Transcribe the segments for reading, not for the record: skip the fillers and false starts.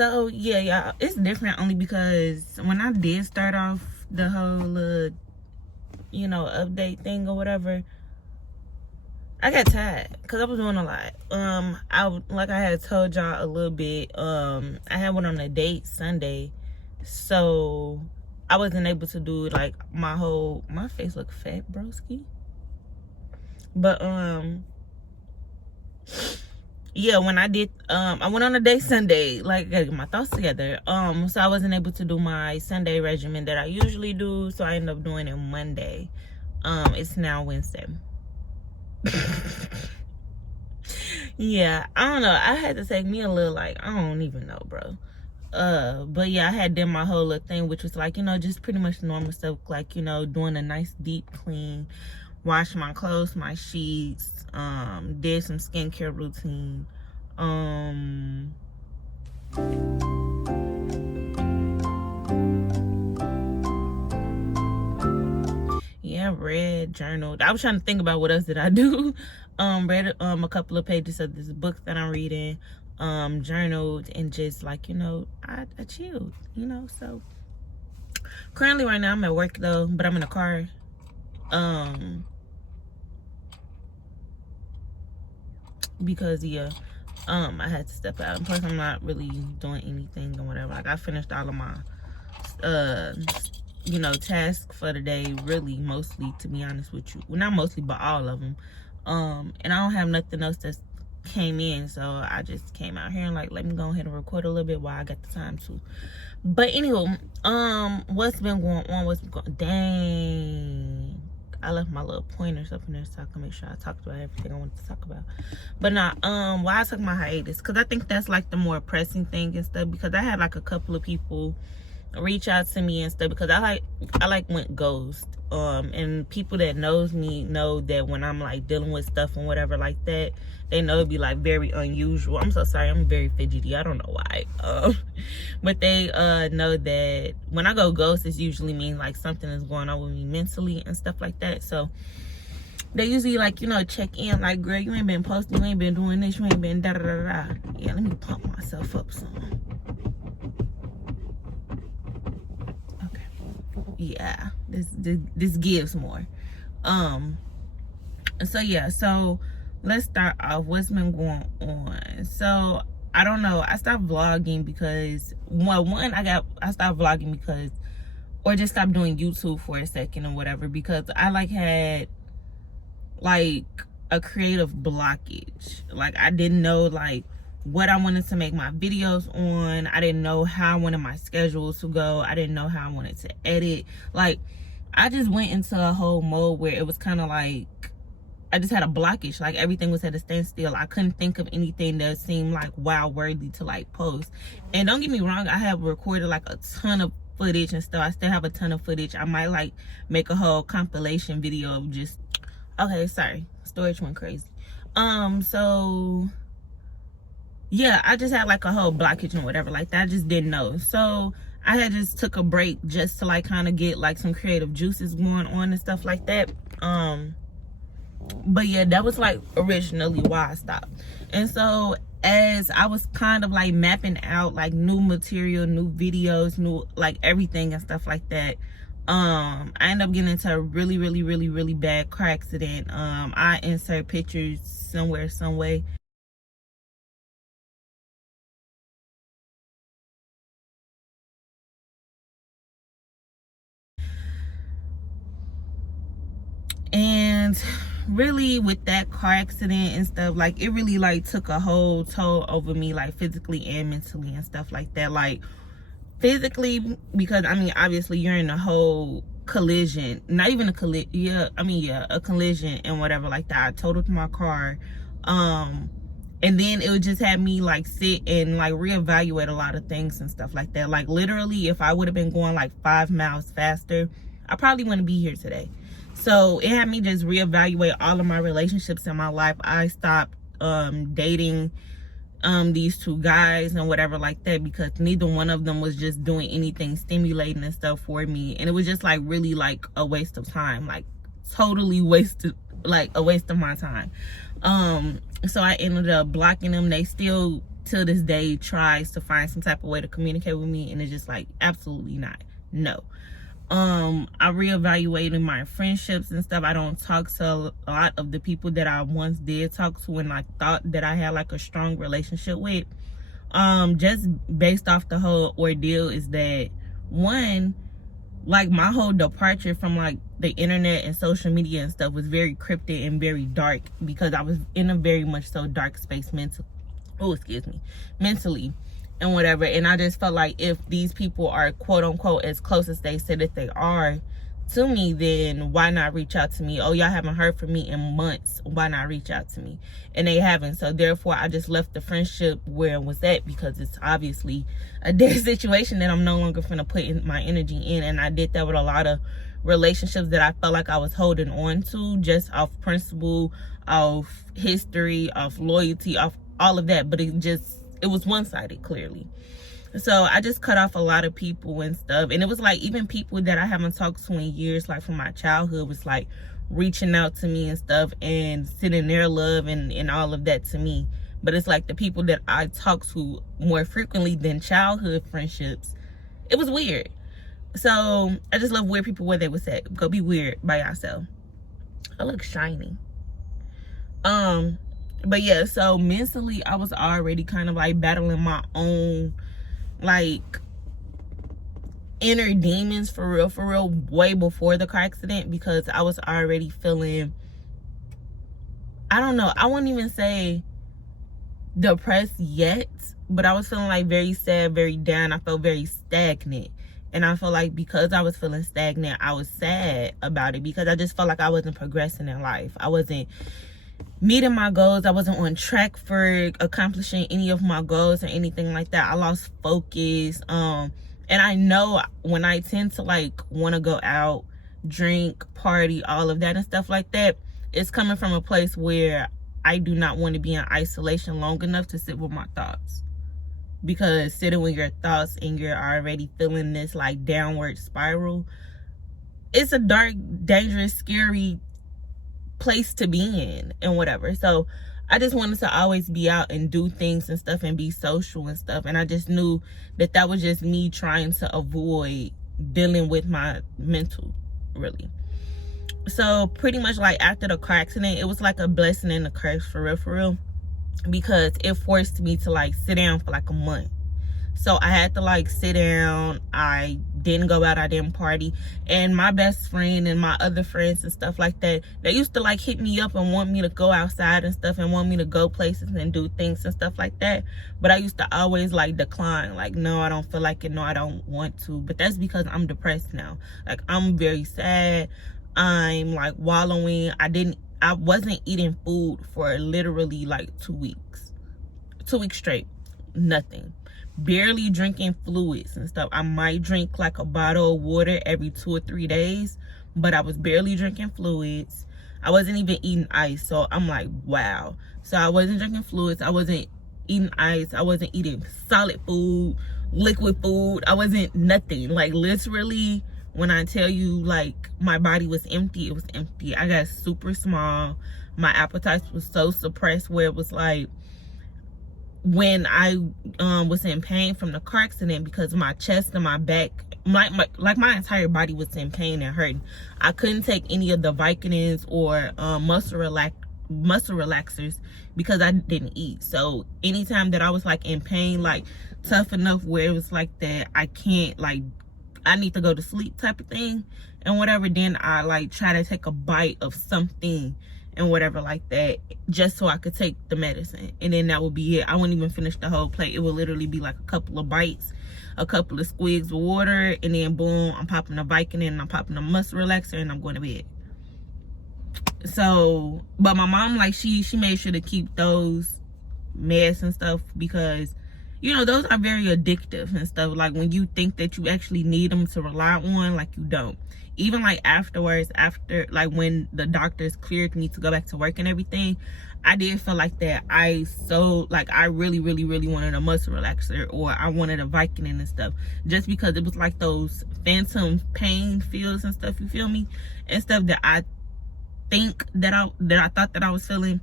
So yeah, it's different only because when I did start off the whole update thing or whatever, I got tired because I was doing a lot. Like I had told y'all a little bit, I had one on a date Sunday, so I wasn't able to do like my face look fat, broski. But yeah, when I did, I went on a date Sunday, like I gotta get my thoughts together. So I wasn't able to do my Sunday regimen that I usually do, so I ended up doing it Monday. It's now Wednesday. Yeah, I don't know. I had to take me a little, like, I don't even know, bro. But yeah, I had done my whole little thing, which was like, just pretty much normal stuff, like, doing a nice deep clean, wash my clothes, my sheets, did some skincare routine. Yeah, read, journaled. I was trying to think about what else did I do. Read a couple of pages of this book that I'm reading, journaled, and just like, I chilled, so currently right now I'm at work though, but I'm in a car. Because yeah, I had to step out, and plus I'm not really doing anything or whatever. Like I finished all of my tasks for the day, really, mostly, to be honest with you. Well, not mostly, but all of them. And I don't have nothing else that came in, so I just came out here and like, let me go ahead and record a little bit while I got the time to. But anyway, what's been going on? Dang, I left my little pointers up in there so I can make sure I talked about everything I wanted to talk about. But nah, why I took my hiatus, because I think that's like the more pressing thing and stuff, because I had like a couple of people reach out to me and stuff, because I went ghost. And people that knows me know that when I'm like dealing with stuff and whatever like that, they know it'd be like very unusual. I'm so sorry, I'm very fidgety, I don't know why. But they know that when I go ghost, it usually means like something is going on with me mentally and stuff like that. So they usually like, check in like, girl, you ain't been posting, you ain't been doing this, you ain't been da da da da. Yeah, let me pump myself up some. Yeah, this gives more. So yeah, so let's start off what's been going on. So I don't know, I stopped vlogging because I stopped vlogging because, or just stopped doing YouTube for a second or whatever, because I like had like a creative blockage. Like I didn't know like what I wanted to make my videos on. I didn't know how I wanted my schedule to go. I didn't know how I wanted to edit. Like I just went into a whole mode where it was kind of like I just had a blockage. Like everything was at a standstill. I couldn't think of anything that seemed like wow worthy to like post. And don't get me wrong, I have recorded like a ton of footage and stuff. I still have a ton of footage. I might like make a whole compilation video of just, okay, sorry, storage went crazy. So yeah, I just had like a whole blockage and whatever like that. I just didn't know. So I had just took a break just to like kind of get like some creative juices going on and stuff like that. But yeah, that was like originally why I stopped. And so as I was kind of like mapping out like new material, new videos, new like everything and stuff like that, I ended up getting into a really bad car accident. I insert pictures somewhere, some way. And really with that car accident and stuff, like it really like took a whole toll over me, like physically and mentally and stuff like that. Like physically, because I mean obviously you're in a whole collision, not even a collision, a collision and whatever like that. I totaled my car, and then it would just have me like sit and like reevaluate a lot of things and stuff like that. Like literally, if I would have been going like 5 miles faster, I probably wouldn't be here today. So it had me just reevaluate all of my relationships in my life. I stopped dating these two guys and whatever like that, because neither one of them was just doing anything stimulating and stuff for me, and it was just like really like a waste of time, like totally wasted, like a waste of my time. So I ended up blocking them. They still till this day tries to find some type of way to communicate with me, and it's just like, absolutely not. No. I reevaluated my friendships and stuff. I don't talk to a lot of the people that I once did talk to and I thought that I had like a strong relationship with. Just based off the whole ordeal is that, one, like my whole departure from like the internet and social media and stuff was very cryptic and very dark, because I was in a very much so dark space mentally and whatever. And I just felt like if these people are quote unquote as close as they said that they are to me, then why not reach out to me? Oh, y'all haven't heard from me in months, why not reach out to me? And they haven't. So therefore I just left the friendship where it was at, because it's obviously a dead situation that I'm no longer gonna put in my energy in. And I did that with a lot of relationships that I felt like I was holding on to just off principle, off history, off loyalty, off all of that. But it was one-sided, clearly. So I just cut off a lot of people and stuff. And it was like, even people that I haven't talked to in years, like from my childhood, was like reaching out to me and stuff and sending their love and all of that to me. But it's like the people that I talk to more frequently than childhood friendships, it was weird. So I just love weird people where they was at. Go be weird by yourself. I look shiny. But yeah, so mentally I was already kind of like battling my own like inner demons for real way before the car accident, because I was already feeling, I don't know, I wouldn't even say depressed yet, but I was feeling like very sad, very down. I felt very stagnant. And I feel like because I was feeling stagnant, I was sad about it, because I just felt like I wasn't progressing in life. I wasn't meeting my goals. I wasn't on track for accomplishing any of my goals or anything like that. I lost focus. And I know when I tend to like want to go out, drink, party, all of that and stuff like that, it's coming from a place where I do not want to be in isolation long enough to sit with my thoughts. Because sitting with your thoughts and you're already feeling this like downward spiral, it's a dark, dangerous, scary place to be in and whatever. So I just wanted to always be out and do things and stuff and be social and stuff. And I just knew that that was just me trying to avoid dealing with my mental, really. So pretty much like after the car accident, it was like a blessing and a curse for real, because it forced me to like sit down for like a month. So I had to like sit down. I didn't go out, I didn't party. And my best friend and my other friends and stuff like that, they used to like hit me up and want me to go outside and stuff and want me to go places and do things and stuff like that. But I used to always like decline, like, no, I don't feel like it, no, I don't want to. But that's because I'm depressed now. Like, I'm very sad. I'm like wallowing. I wasn't eating food for literally like 2 weeks. 2 weeks straight. Nothing. Barely drinking fluids and stuff. I might drink like a bottle of water every 2 or 3 days, but I was barely drinking fluids. I wasn't even eating ice. So I'm like, wow. So I wasn't drinking fluids. I wasn't eating ice. I wasn't eating solid food, liquid food. I wasn't nothing. Like, literally, when I tell you like my body was empty, it was empty. I got super small. My appetite was so suppressed where it was like, when I was in pain from the car accident, because my chest and my back, my entire body was in pain and hurting. I couldn't take any of the Vicodins or muscle relaxers because I didn't eat. So anytime that I was like in pain, like tough enough where it was like that I can't, like, I need to go to sleep type of thing and whatever, then I like try to take a bite of something and whatever like that, just so I could take the medicine, and then that would be it. I wouldn't even finish the whole plate. It would literally be like a couple of bites, a couple of squigs of water, and then boom, I'm popping a Vicodin and I'm popping a muscle relaxer and I'm going to bed. So, but my mom, like, she made sure to keep those meds and stuff, because you know those are very addictive and stuff. Like, when you think that you actually need them to rely on, like, you don't. Even like afterwards, after like when the doctors cleared me to go back to work and everything, I did feel like that I really wanted a muscle relaxer, or I wanted a Vicodin and stuff, just because it was like those phantom pain feels and stuff, you feel me, and stuff that I thought that I was feeling,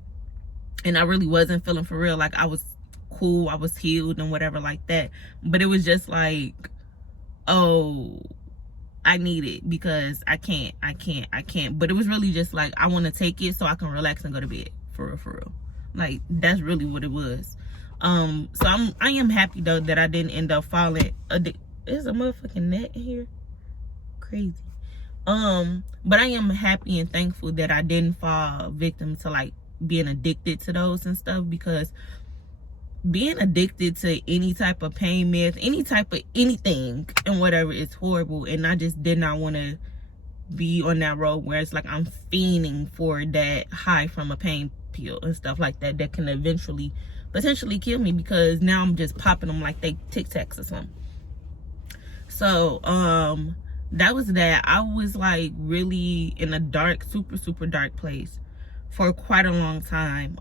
and I really wasn't feeling for real. Like, I was cool, I was healed and whatever like that. But it was just like, oh, I need it because I can't. But it was really just like, I want to take it so I can relax and go to bed. For real. Like, that's really what it was. So I am happy though that I didn't end up falling. There's a motherfucking net here. Crazy. But I am happy and thankful that I didn't fall victim to like being addicted to those and stuff, because being addicted to any type of pain meth, any type of anything and whatever is horrible. And I just did not want to be on that road where it's like I'm fiending for that high from a pain pill and stuff like that can eventually potentially kill me, because now I'm just popping them like they Tic Tacs or something. So that was that. I was like really in a dark, super dark place for quite a long time.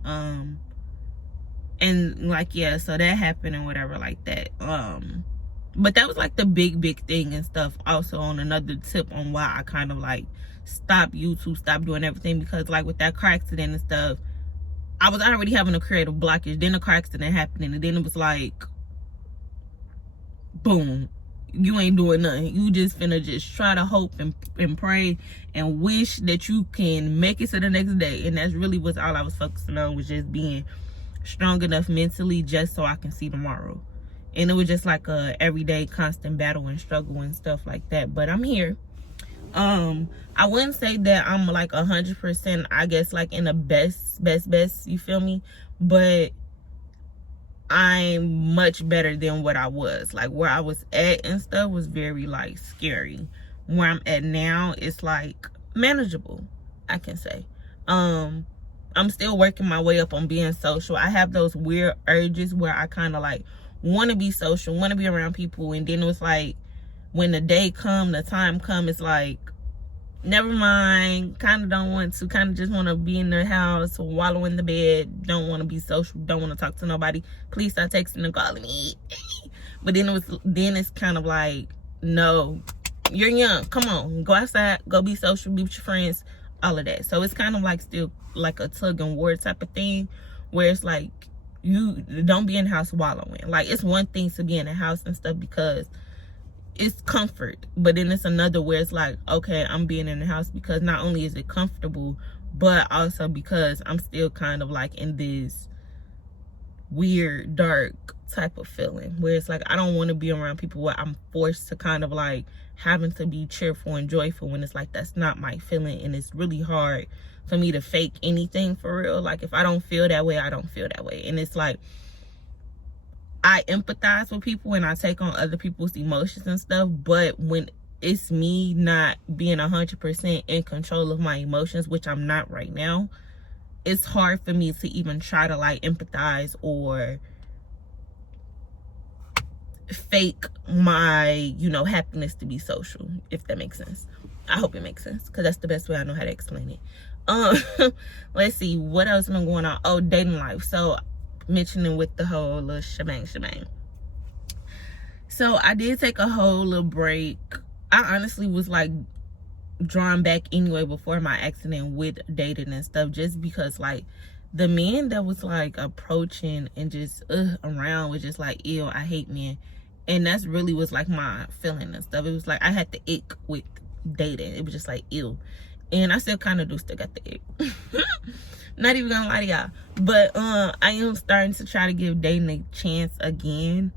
And like, yeah, so that happened and whatever like that. But that was like the big thing and stuff. Also, on another tip on why I kind of like stopped YouTube, stopped doing everything, because like with that car accident and stuff, I was already having a creative blockage. Then the car accident happened, and then it was like, boom, you ain't doing nothing. You just finna just try to hope and pray and wish that you can make it to the next day. And that's really was all I was focusing on, was just being strong enough mentally just so I can see tomorrow. And it was just like a everyday constant battle and struggle and stuff like that. But I'm here. I wouldn't say that I'm like 100%, I guess, like in the best, you feel me? But I'm much better than what I was. Like where I was at and stuff was very like scary. Where I'm at now, it's like manageable, I can say. I'm still working my way up on being social. I have those weird urges where I kind of like want to be social, want to be around people, and then it was like when the day come, the time come, it's like, never mind, kind of don't want to, kind of just want to be in the house, wallow in the bed, don't want to be social, don't want to talk to nobody, please stop texting and calling me. But then it's kind of like, no, you're young, come on, go outside, go be social, be with your friends, all of that. So it's kind of like still like a tug and war type of thing, where it's like, you don't be in the house wallowing. Like, it's one thing to be in the house and stuff because it's comfort, but then it's another where it's like, okay, I'm being in the house because not only is it comfortable, but also because I'm still kind of like in this weird dark type of feeling where it's like I don't want to be around people where I'm forced to kind of like having to be cheerful and joyful, when it's like that's not my feeling. And it's really hard for me to fake anything for real. Like, if I don't feel that way, I don't feel that way. And it's like, I empathize with people and I take on other people's emotions and stuff, but when it's me not being 100% in control of my emotions, which I'm not right now, it's hard for me to even try to like empathize or fake my, you know, happiness to be social, if that makes sense. I hope it makes sense, because that's the best way I know how to explain it. Let's see, what else been going on? Oh, dating life. So mentioning with the whole little shebang. So I did take a whole little break. I honestly was like drawn back anyway before my accident with dating and stuff, just because like the men that was like approaching and just around was just like, ew, I hate men. And that's really was like my feeling and stuff. It was like I had the ick with dating. It was just like, ew. And I still kind of do still got the ick. Not even gonna lie to y'all. But I am starting to try to give dating a chance again.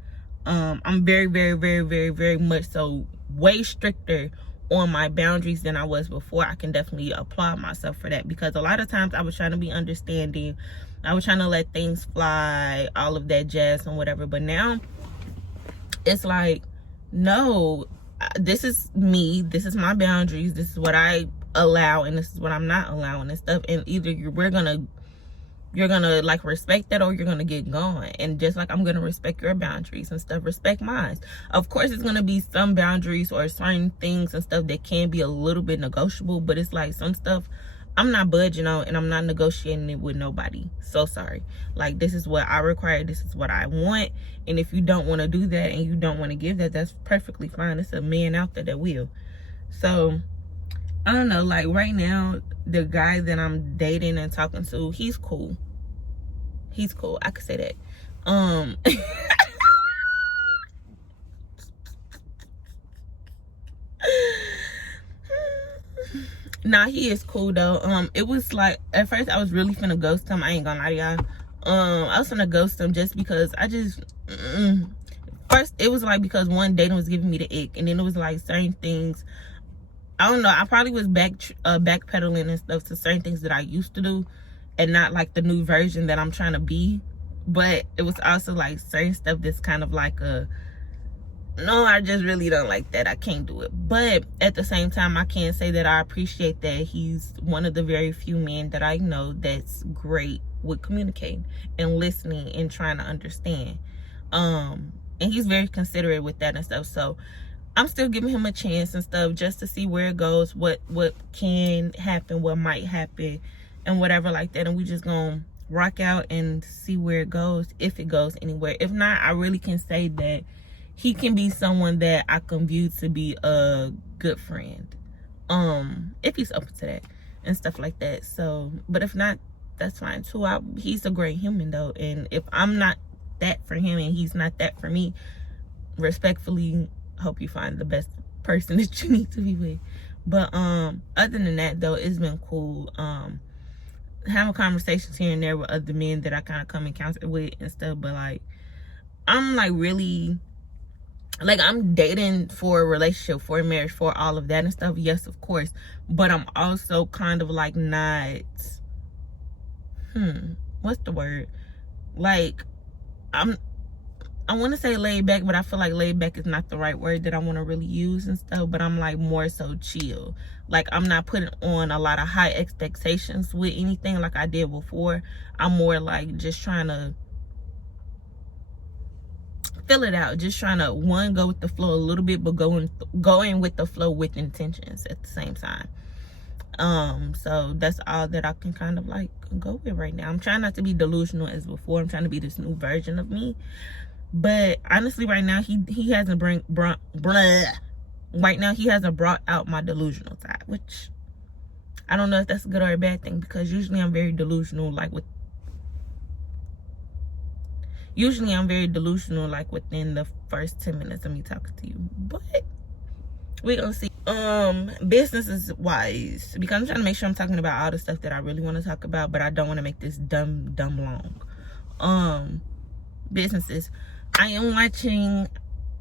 I'm very much so way stricter on my boundaries than I was before. I can definitely applaud myself for that, because a lot of times I was trying to be understanding. I was trying to let things fly, all of that jazz and whatever. But now it's like, no, this is me. This is my boundaries. This is what I allow and this is what I'm not allowing and stuff. And either you're gonna like respect that, or you're gonna get going. And just like I'm gonna respect your boundaries and stuff, respect mine. Of course, it's gonna be some boundaries or certain things and stuff that can be a little bit negotiable, but it's like some stuff I'm not budging on, and I'm not negotiating it with nobody. So sorry. Like, this is what I require, this is what I want. And if you don't want to do that and you don't want to give that, that's perfectly fine. It's a man out there that will. So I don't know, like right now, the guy that I'm dating and talking to, he's cool. I could say that. Nah, he is cool though. It was like, at first I was really finna ghost him. I ain't gonna lie to y'all. I was finna ghost him just because I just first it was like because one, dating was giving me the ick, and then it was like certain things, I don't know, I probably was backpedaling and stuff to certain things that I used to do and not like the new version that I'm trying to be. But it was also like certain stuff that's kind of like no, I just really don't like that. I can't do it. But at the same time, I can't say that I appreciate that he's one of the very few men that I know that's great with communicating and listening and trying to understand. And he's very considerate with that and stuff. So I'm still giving him a chance and stuff just to see where it goes, what can happen, what might happen, and whatever like that. And we just gonna rock out and see where it goes, if it goes anywhere. If not, I really can say that he can be someone that I can view to be a good friend, if he's open to that and stuff like that. So, but if not, that's fine too. He's a great human though, and if I'm not that for him and he's not that for me, respectfully, hope you find the best person that you need to be with. But other than that though, it's been cool. Having conversations here and there with other men that I kind of come in contact with and stuff. But like, I'm like really, like, I'm dating for a relationship, for a marriage, for all of that and stuff. Yes, of course. But I'm also kind of like not, what's the word? Like, I want to say laid back, but I feel like laid back is not the right word that I want to really use and stuff. But I'm like more so chill. Like, I'm not putting on a lot of high expectations with anything like I did before. I'm more like just trying to fill it out, just trying to go with the flow a little bit, but going with the flow with intentions at the same time. So that's all that I can kind of like go with right now. I'm trying not to be delusional as before. I'm trying to be this new version of me. But honestly, right now he hasn't right now he hasn't brought out my delusional side, which I don't know if that's a good or a bad thing, because usually I'm very delusional like within the first 10 minutes of me talking to you. But we're gonna see. Businesses wise, because I'm trying to make sure I'm talking about all the stuff that I really want to talk about, but I don't want to make this dumb long. Businesses, I am watching,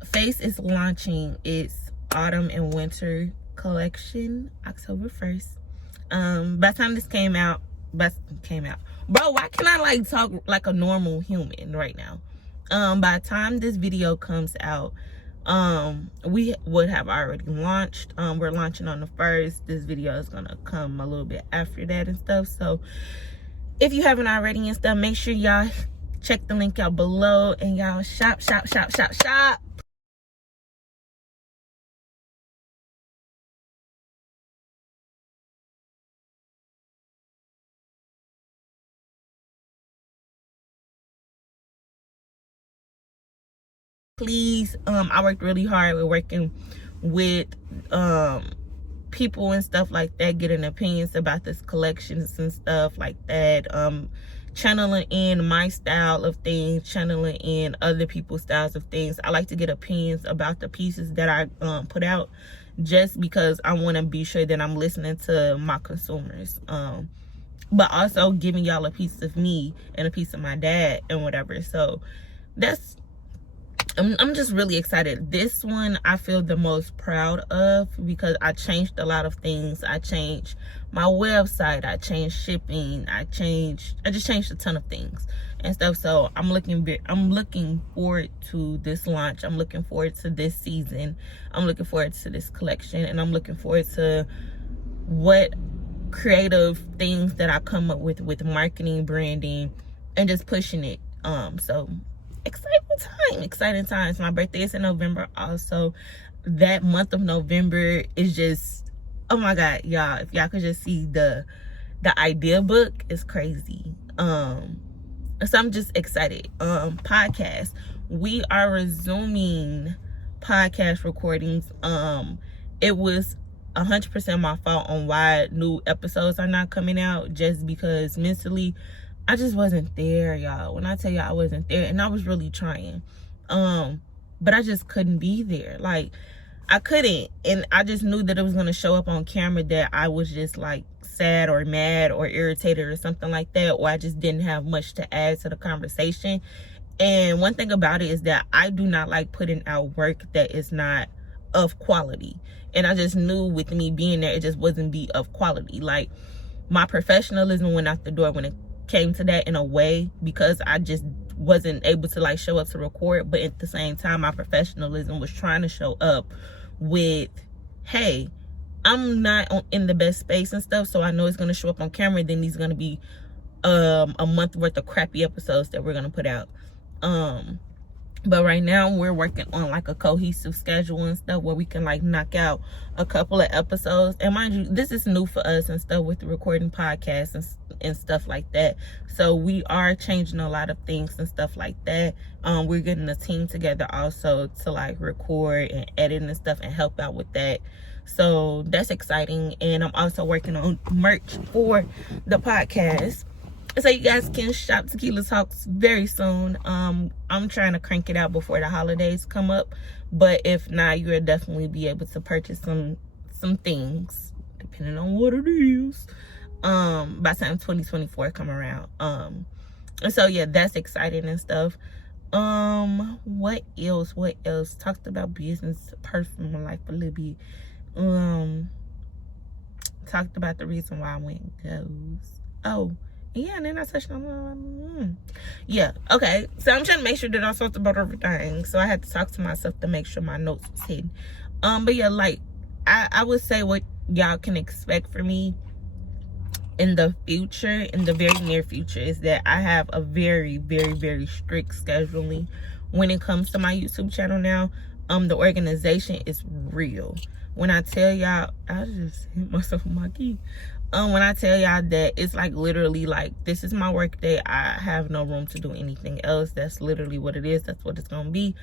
Face is launching its autumn and winter collection October 1st. By the time this came out, bro, why can't I like talk like a normal human right now? By the time this video comes out, we would have already launched. We're launching on the 1st. This video is gonna come a little bit after that and stuff. So if you haven't already and stuff, make sure y'all check the link out below and y'all shop. Please, I worked really hard with working with people and stuff like that, getting opinions about this collections and stuff like that, channeling in my style of things, channeling in other people's styles of things. I like to get opinions about the pieces that I put out, just because I want to be sure that I'm listening to my consumers, but also giving y'all a piece of me and a piece of my dad and whatever. So that's, I'm just really excited. This one I feel the most proud of, because I changed a lot of things. I changed my website, I changed shipping, I just changed a ton of things and stuff. So I'm looking forward to this launch. I'm looking forward to this season. I'm looking forward to this collection, and I'm looking forward to what creative things that I come up with marketing, branding, and just pushing it. So exciting times. My birthday is in November also. That month of November is just, oh my god, y'all, if y'all could just see the idea book, is crazy. So I'm just excited. Podcast, we are resuming podcast recordings. It was 100% my fault on why new episodes are not coming out, just because mentally I just wasn't there, y'all. When I tell y'all I wasn't there, and I was really trying, but I just couldn't be there. Like, I couldn't, and I just knew that it was gonna show up on camera that I was just like sad or mad or irritated or something like that, or I just didn't have much to add to the conversation. And one thing about it is that I do not like putting out work that is not of quality. And I just knew with me being there, it just wasn't be of quality. Like, my professionalism went out the door when it came to that, in a way, because I just wasn't able to like show up to record. But at the same time, my professionalism was trying to show up with, hey, I'm not in the best space and stuff, so I know it's going to show up on camera. Then these going to be a month worth of crappy episodes that we're going to put out. But right now we're working on like a cohesive schedule and stuff where we can like knock out a couple of episodes. And mind you, this is new for us and stuff with the recording podcasts and stuff like that. So we are changing a lot of things and stuff like that. We're getting a team together also to like record and edit and stuff and help out with that. So that's exciting. And I'm also working on merch for the podcast, so you guys can shop Tequila Talks very soon. I'm trying to crank it out before the holidays come up, but if not, you'll definitely be able to purchase some things depending on what it is by the time 2024 come around. And so yeah, that's exciting and stuff. What else talked about business, personal life a little bit. Talked about the reason why I went ghost. Oh yeah, and then I touched on yeah, okay. So I'm trying to make sure that I talked about everything. So I had to talk to myself to make sure my notes was hidden. But yeah, like I would say what y'all can expect from me in the future, in the very near future, is that I have a very, very, very strict scheduling when it comes to my YouTube channel now. The organization is real. When I tell y'all, I just hit myself with my key. When I tell y'all that it's like literally like, this is my work day, I have no room to do anything else. That's literally what it is. That's what it's gonna be.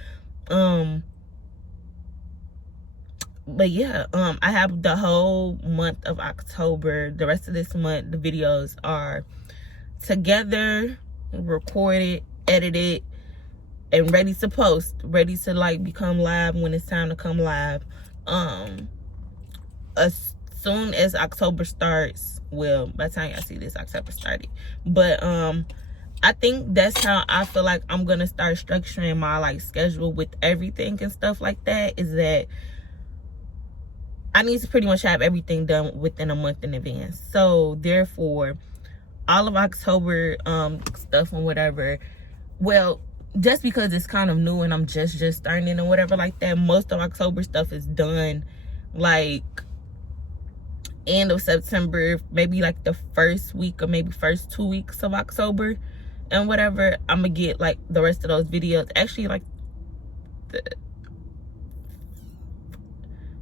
But yeah, I have the whole month of October. The rest of this month, the videos are together, recorded, edited, and ready to post, ready to like become live when it's time to come live. As soon as October starts, well, by the time y'all see this, October started, but I think that's how I feel like I'm gonna start structuring my like schedule with everything and stuff like that, is that I need to pretty much have everything done within a month in advance. So therefore, all of October stuff and whatever, well, just because it's kind of new and I'm just starting it or whatever like that, most of October stuff is done like end of September, maybe like the first week or maybe first 2 weeks of October and whatever. I'm gonna get like the rest of those videos, actually like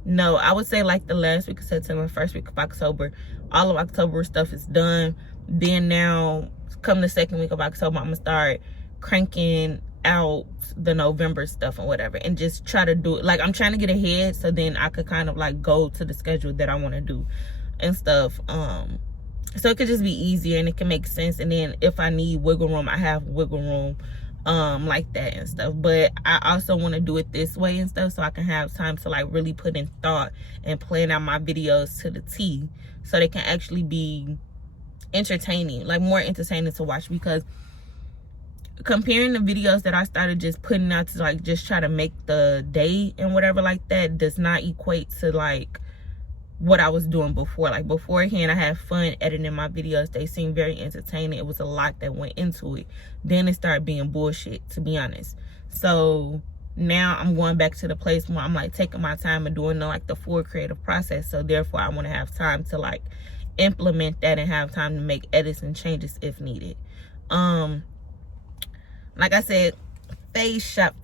no, I would say like the last week of September, first week of October. All of October stuff is done. Then now, come the second week of October, I'm gonna start cranking out the November stuff and whatever, and just try to do it. Like, I'm trying to get ahead so then I could kind of like go to the schedule that I want to do and stuff. So it could just be easier and it can make sense. And then if I need wiggle room, I have wiggle room. Like that and stuff. But I also want to do it this way and stuff so I can have time to like really put in thought and plan out my videos to the T, so they can actually be entertaining, like more entertaining to watch. Because comparing the videos that I started just putting out to like just try to make the day and whatever like that does not equate to like what I was doing before. Like beforehand, I had fun editing my videos. They seemed very entertaining. It was a lot that went into it. Then it started being bullshit, to be honest. So now I'm going back to the place where I'm like taking my time and doing like the full creative process. So therefore I want to have time to like implement that and have time to make edits and changes if needed. Like I said, face shop.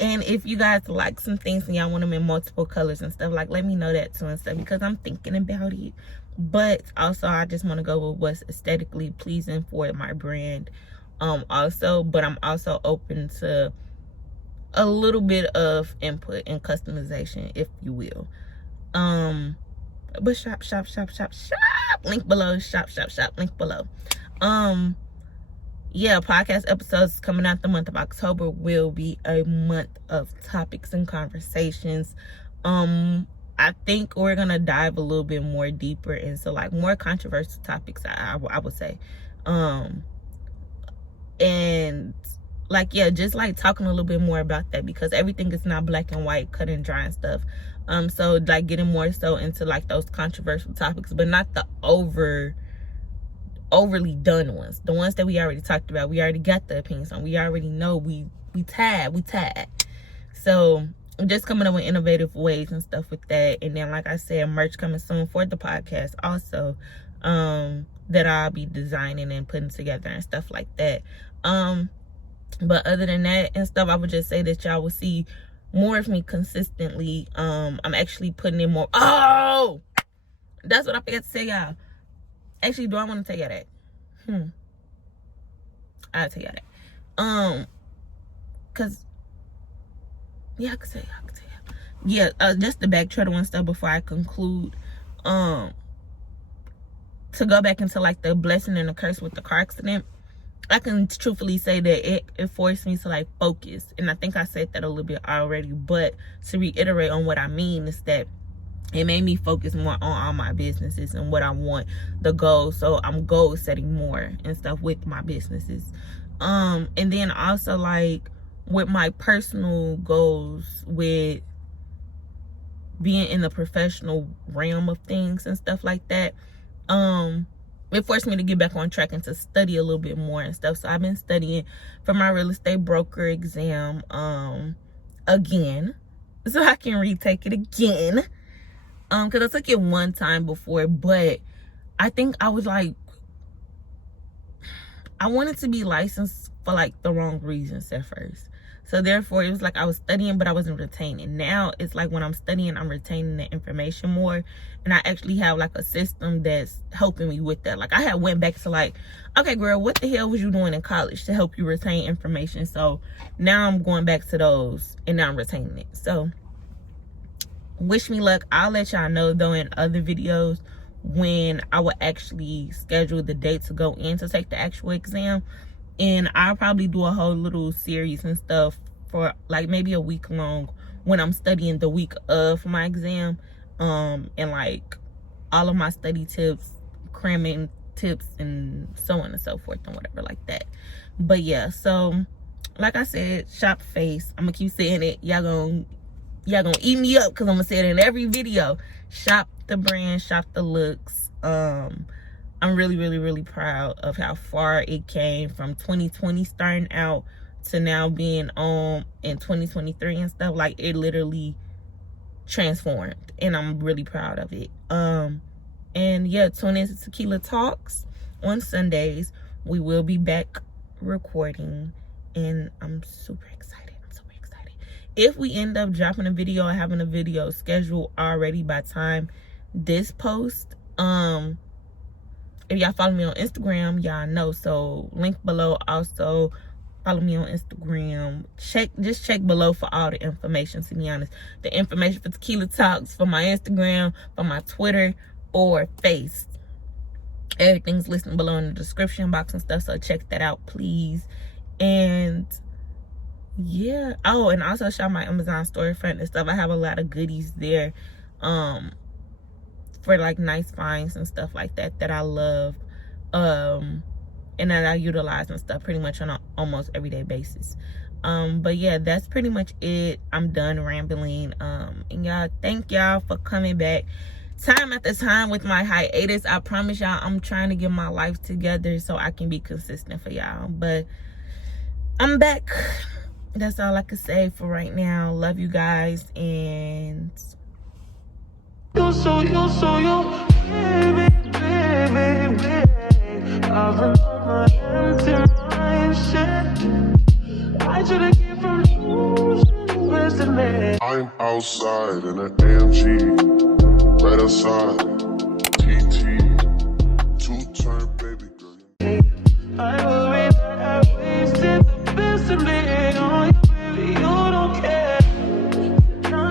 And if you guys like some things and y'all want them in multiple colors and stuff, like let me know that too and stuff, because I'm thinking about it. But also I just want to go with what's aesthetically pleasing for my brand also. But I'm also open to a little bit of input and customization, if you will. But shop. Link below. Shop. Link below. Yeah, podcast episodes coming out the month of October will be a month of topics and conversations. I think we're gonna dive a little bit more deeper into like more controversial topics, I would say. And like, yeah, just like talking a little bit more about that, because everything is not black and white, cut and dry and stuff. So like getting more so into like those controversial topics, but not the overly done ones. The ones that we already talked about, we already got the opinions on, we already know, we tied. So just coming up with innovative ways and stuff with that. And then like I said, merch coming soon for the podcast also, that I'll be designing and putting together and stuff like that. But other than that and stuff, I would just say that y'all will see more of me consistently. I'm actually putting in more. Oh, that's what I forgot to say, y'all. Actually, do I want to tell y'all that? I'll tell y'all that. Cause yeah, I could tell y'all. Yeah, just the backtrack and stuff before I conclude. To go back into like the blessing and the curse with the car accident, I can truthfully say that it forced me to like focus. And I think I said that a little bit already, but to reiterate on what I mean is that it made me focus more on all my businesses and what I want, the goals. So I'm goal setting more and stuff with my businesses. And then also like with my personal goals, with being in the professional realm of things and stuff like that, it forced me to get back on track and to study a little bit more and stuff. So I've been studying for my real estate broker exam again, so I can retake it again, because I took it one time before, but I think I was like, I wanted to be licensed for like the wrong reasons at first. So therefore, it was like I was studying, but I wasn't retaining. Now it's like when I'm studying, I'm retaining the information more. And I actually have like a system that's helping me with that. Like I had went back to like, okay, girl, what the hell was you doing in college to help you retain information? So now I'm going back to those and now I'm retaining it. So wish me luck. I'll let y'all know though in other videos when I will actually schedule the date to go in to take the actual exam. And I'll probably do a whole little series and stuff for like maybe a week long when I'm studying the week of my exam, and like all of my study tips, cramming tips, and so on and so forth and whatever like that. But yeah, so like I said, shop face. I'm gonna keep saying it. Y'all gonna eat me up because I'm gonna say it in every video. Shop the brand, shop the looks. I'm really proud of how far it came from 2020 starting out to now being on in 2023 and stuff. Like it literally transformed and I'm really proud of it. And yeah, tune in to Tequila Talks on Sundays. We will be back recording and I'm super excited. If we end up dropping a video or having a video scheduled already by time this post, if y'all follow me on Instagram, y'all know. So link below. Also follow me on Instagram. Just check below for all the information, to be honest. The information for Tequila Talks, for my Instagram, for my Twitter or Face. Everything's listed below in the description box and stuff. So check that out, please. And yeah. Oh, and also shop my Amazon storefront and stuff. I have a lot of goodies there. For like nice finds and stuff like that that I love, and that I utilize and stuff pretty much on an almost everyday basis. But yeah, that's pretty much it. I'm done rambling. And y'all, thank y'all for coming back time after time with my hiatus. I promise y'all I'm trying to get my life together so I can be consistent for y'all, but I'm back. That's all I can say for right now. Love you guys, and You're so, baby. I've been on my empty mind, shit. I should've came from losing the rest of me. I'm outside in an AMG, right outside, TT.